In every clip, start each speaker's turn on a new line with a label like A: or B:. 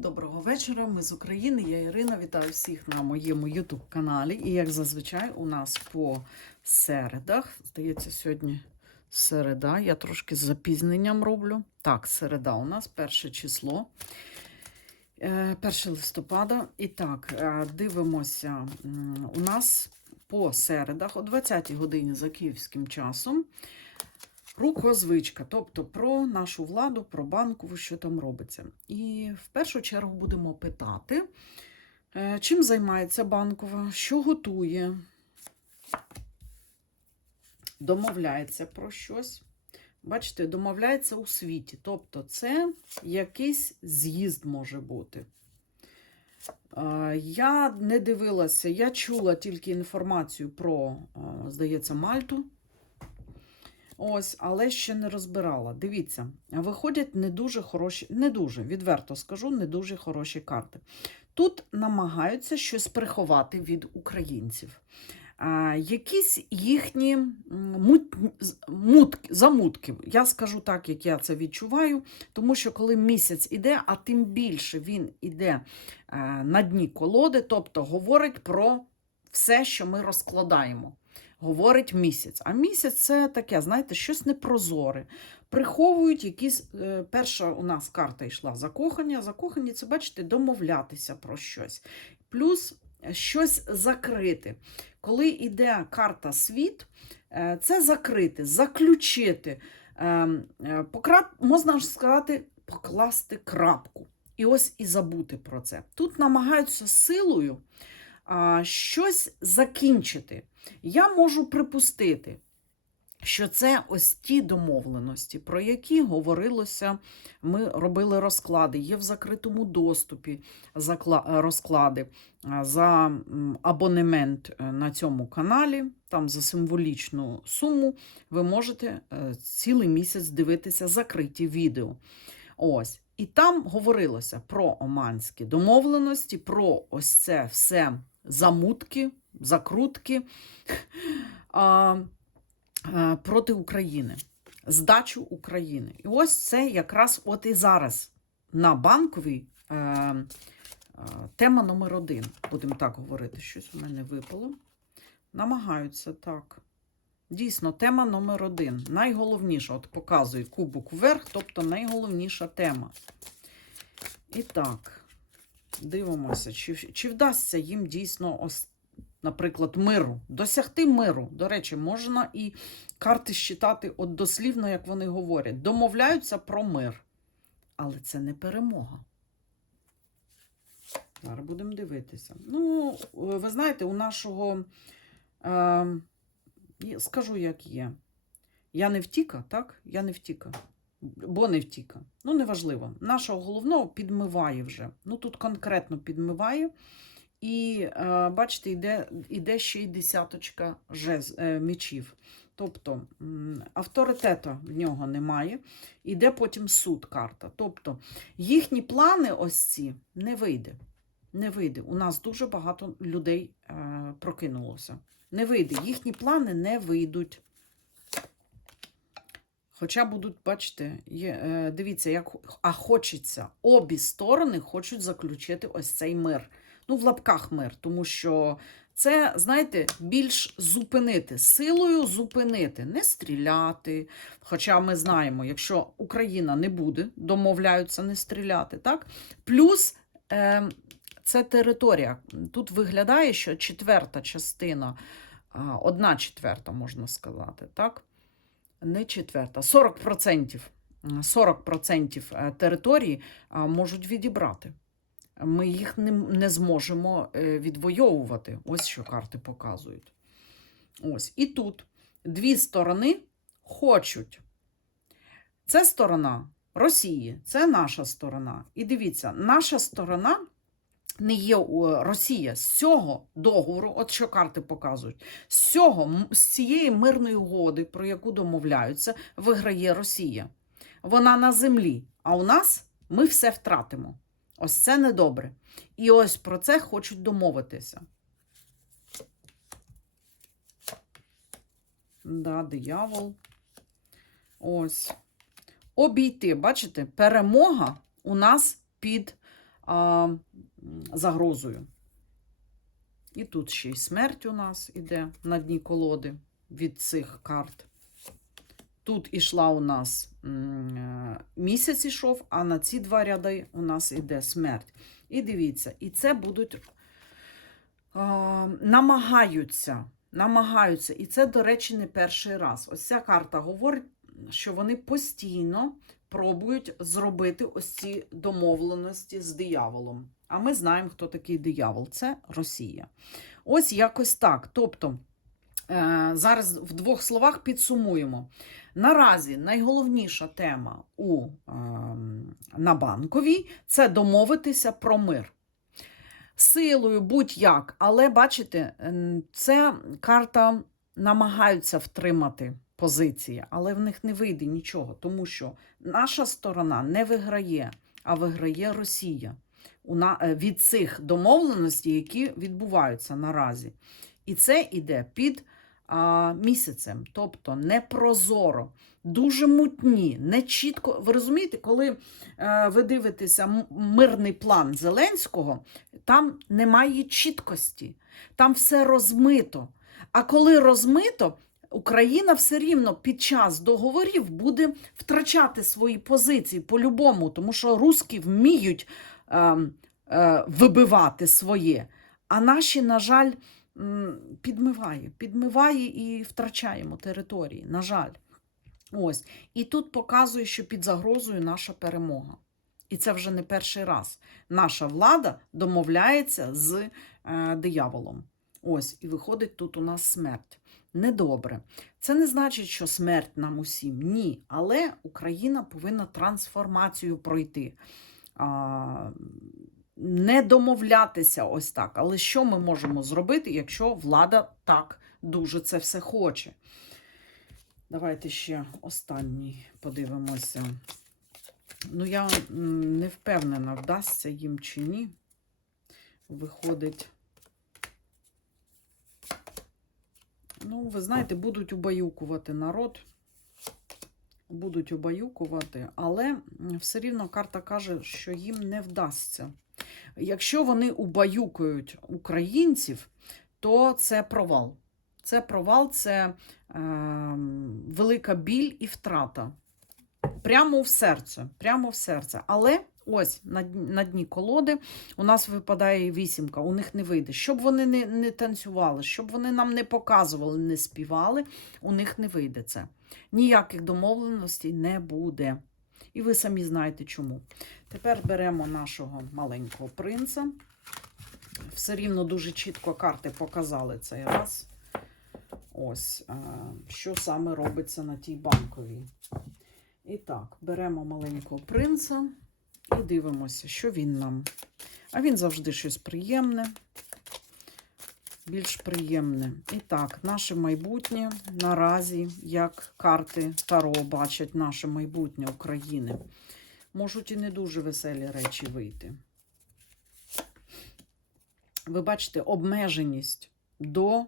A: Доброго вечора. Ми з України. Я Ірина. Вітаю всіх на моєму YouTube каналі. І як зазвичай, у нас по середах. Здається, сьогодні середа. Я трошки з запізненням роблю. Так, середа у нас перше число. Е, 1 листопада. І так, е, дивимося. У нас по середах о 20 годині за київським часом. Рукозвичка, тобто про нашу владу, про банкову, що там робиться. І в першу чергу будемо питати, е, чим займається банкова, що готує, домовляється про щось. Бачите, домовляється у світі. Тобто, це якийсь з'їзд може бути. Е, Я не дивилася, я чула тільки інформацію про, е, здається, Мальту. Ось, але ще не розбирала. Дивіться, виходять не дуже хороші, не дуже, відверто скажу, не дуже хороші карти. Тут намагаються щось приховати від українців. Якісь їхні мут, мутки, замутки. Я скажу так, як я це відчуваю, тому що коли місяць іде, а тим більше він іде е, на дні колоди, тобто говорить про все, що ми розкладаємо говорить місяць. А місяць це таке, знаєте, щось непрозоре. Приховують якісь. е, Перша у нас карта йшла закохання. Закохані це, бачите, домовлятися про щось. Плюс щось закрити. Коли йде карта світ, е, це закрити, заключити, ем, е, покра... можна ж сказати, покласти крапку. І ось і забути про це. Тут намагаються силою а, щось закінчити. Я можу припустити, що це ось ті домовленості, про які говорилося, ми робили розклади, є в закритому доступі е, розклади за абонемент е, на цьому каналі, там за символічну суму, ви можете е, цілий місяць дивитися закриті відео. Ось. І там говорилося про оманські домовленості, про ось це все замутки, закрутки а, а, проти України, здачу України. І ось це якраз от і зараз на банковій е, е, тема номер один. Будемо так говорити. Щось у мене випало. Намагаються так. Дійсно, тема номер один. Найголовніша, от показує кубок вверх, тобто найголовніша тема. І так, дивимося, чи, чи вдасться їм дійсно, ос- наприклад, миру, досягти миру. До речі, можна і карти считати от дослівно, як вони говорять. Домовляються про мир. Але це не перемога. Зараз будемо дивитися. Ну, ви знаєте, у нашого. Е, скажу, як є. Я не втіка, так? Я не втіка. Бо не втіка. Ну, неважливо. Нашого головного підмиває вже. Ну, тут конкретно підмиває. І, е, бачите, йде, йде ще й десяточка жез, е, мечів. Тобто авторитету в нього немає. Іде потім суд карта. Тобто їхні плани ось ці не вийде. Не вийде. У нас дуже багато людей е, прокинулося. Не вийде. Їхні плани не вийдуть. Хоча будуть, бачите, є, дивіться, як а хочеться. Обі сторони хочуть заключити ось цей мир. Ну, в лапках мир, тому що це, знаєте, більш зупинити, силою зупинити, не стріляти. Хоча ми знаємо, якщо Україна не буде, домовляються не стріляти, так? Плюс е, це територія. Тут виглядає, що четверта частина, одна четверта, можна сказати, так? Не четверта, 40%. 40% е, території можуть відібрати. Ми їх не, не зможемо е, відвоювати. Ось що карти показують. Ось. І тут дві сторони хочуть. Це сторона Росії, це наша сторона. І дивіться, наша сторона не є Росія з цього договору, от що карти показують, з цього, з цієї мирної угоди, про яку домовляються, виграє Росія. Вона на землі, а у нас ми все втратимо. Ось це недобре. І ось про це хочуть домовитися. Да, диявол. Ось. Обійти, бачите, перемога у нас під а, загрозою. І тут ще й смерть у нас іде на дні колоди від цих карт. Тут ішла у нас е, місяць ішов, а на ці два ряди у нас іде смерть. І дивіться, і це будуть намагаються, намагаються. І це, до речі, не перший раз. Ось ця карта говорить, що вони постійно пробують зробити ось ці домовленості з дияволом. А ми знаємо, хто такий диявол. Це Росія. Ось якось так. Тобто, е, зараз в двох словах підсумуємо. Наразі найголовніша тема у, е, на банковій це домовитися про мир. Силою будь-як, але бачите, це карта намагаються втримати позиції, але в них не вийде нічого, тому що наша сторона не виграє, а виграє Росія е, від цих домовленостей, які відбуваються наразі. І це йде під а, місяцем, тобто непрозоро, дуже мутні, не чітко. Ви розумієте, коли е, ви дивитеся мирний план Зеленського, там немає чіткості, там все розмито. А коли розмито, Україна все рівно під час договорів буде втрачати свої позиції по-любому, тому що русські вміють е, е, вибивати своє. А наші, на жаль, підмиває, підмиває і втрачаємо території. На жаль. Ось. І тут показує, що під загрозою наша перемога. І це вже не перший раз. Наша влада домовляється з е, дияволом. Ось, і виходить тут у нас смерть. Недобре. Це не значить, що смерть нам усім. Ні. Але Україна повинна трансформацію пройти. А, не домовлятися ось так. Але що ми можемо зробити, якщо влада так дуже це все хоче? Давайте ще останній подивимося. Ну, я не впевнена, вдасться їм чи ні. Виходить. Ну, ви знаєте, будуть убаюкувати народ. Будуть убаюкувати, але все рівно карта каже, що їм не вдасться. Якщо вони убаюкують українців, то це провал. Це провал, це е, велика біль і втрата. Прямо в серце. Прямо в серце. Але ось на, на дні колоди у нас випадає вісімка, у них не вийде. Щоб вони не, не танцювали, щоб вони нам не показували, не співали, у них не вийде це. Ніяких домовленостей не буде. І ви самі знаєте чому. Тепер беремо нашого маленького принца. Все рівно дуже чітко карти показали цей раз. Ось, е, що саме робиться на тій банковій. І так, беремо маленького принца і дивимося, що він нам. А він завжди щось приємне, більш приємне. І так, наше майбутнє наразі, як карти Таро бачать наше майбутнє України. Можуть і не дуже веселі речі вийти. Ви бачите обмеженість до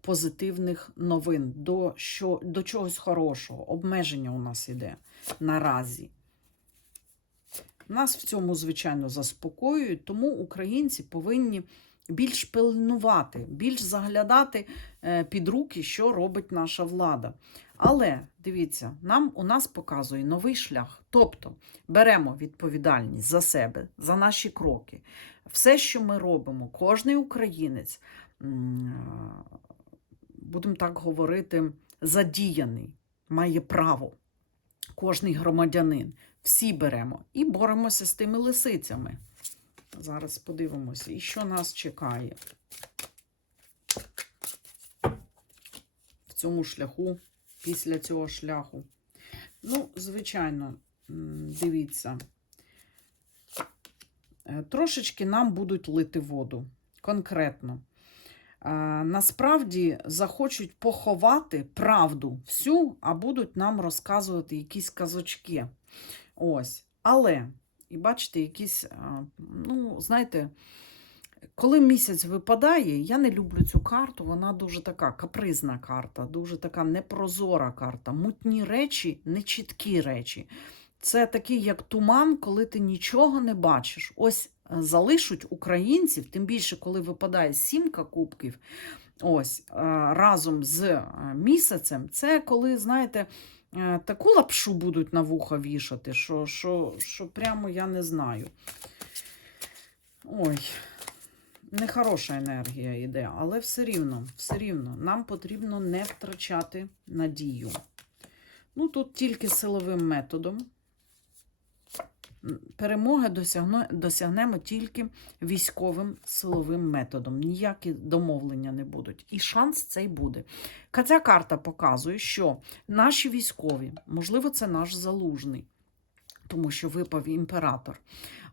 A: позитивних новин, до, що, до чогось хорошого. Обмеження у нас іде наразі. Нас в цьому, звичайно, заспокоюють, тому українці повинні більш пильнувати, більш заглядати е, під руки, що робить наша влада. Але дивіться, нам у нас показує новий шлях. Тобто беремо відповідальність за себе, за наші кроки. Все, що ми робимо, кожний українець, будемо так говорити, задіяний, має право. Кожний громадянин. Всі беремо і боремося з тими лисицями. Зараз подивимося, і що нас чекає в цьому шляху, після цього шляху. Ну, звичайно, дивіться, Е, трошечки нам будуть лити воду. Конкретно. Е, Насправді захочуть поховати правду всю, а будуть нам розказувати якісь казочки. Ось. Але, і бачите, якісь, ну, знаєте, коли місяць випадає, я не люблю цю карту, вона дуже така капризна карта, дуже така непрозора карта. Мутні речі, нечіткі речі. Це такий, як туман, коли ти нічого не бачиш. Ось е, залишуть українців, тим більше, коли випадає сімка кубків, ось е, разом з е, місяцем, це коли, знаєте, таку лапшу будуть на вуха вішати, що, що, що прямо я не знаю. Ой, нехороша енергія йде, але все рівно, все рівно, нам потрібно не втрачати надію. Ну, тут тільки силовим методом. Перемоги досягно, досягнемо тільки військовим силовим методом. Ніякі домовлення не будуть. І шанс цей буде. Ця карта показує, що наші військові, можливо, це наш залужний, тому що випав імператор.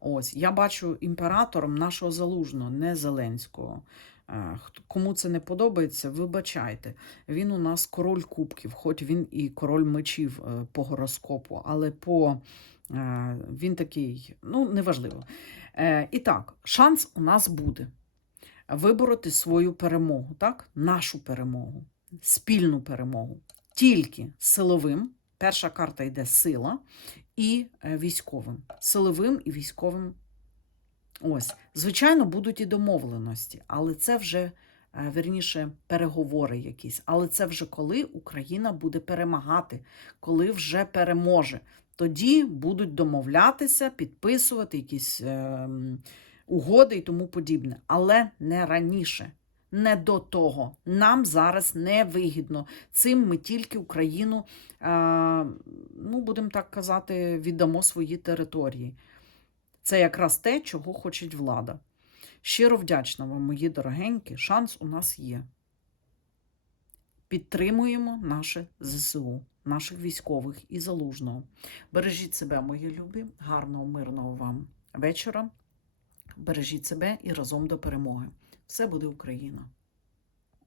A: Ось, я бачу імператором нашого залужного, не Зеленського. Е, Кому це не подобається, вибачайте. Він у нас король кубків, хоч він і король мечів е, по гороскопу, але по він такий, ну, неважливо. Е, І так, шанс у нас буде вибороти свою перемогу, так? нашу перемогу, спільну перемогу. Тільки силовим. Перша карта йде сила і е, військовим. Силовим і військовим. Ось, звичайно, будуть і домовленості, але це вже е, верніше переговори якісь. Але це вже коли Україна буде перемагати, коли вже переможе. Тоді будуть домовлятися, підписувати якісь е, угоди і тому подібне. Але не раніше, не до того. Нам зараз не вигідно. Цим ми тільки Україну, е, ну, будемо так казати, віддамо свої території. Це якраз те, чого хоче влада. Щиро вдячна вам, мої дорогенькі. Шанс у нас є. Підтримуємо наше ЗСУ, наших військових і залужного. Бережіть себе, мої любі, гарного, мирного вам вечора. Бережіть себе і разом до перемоги. Все буде Україна!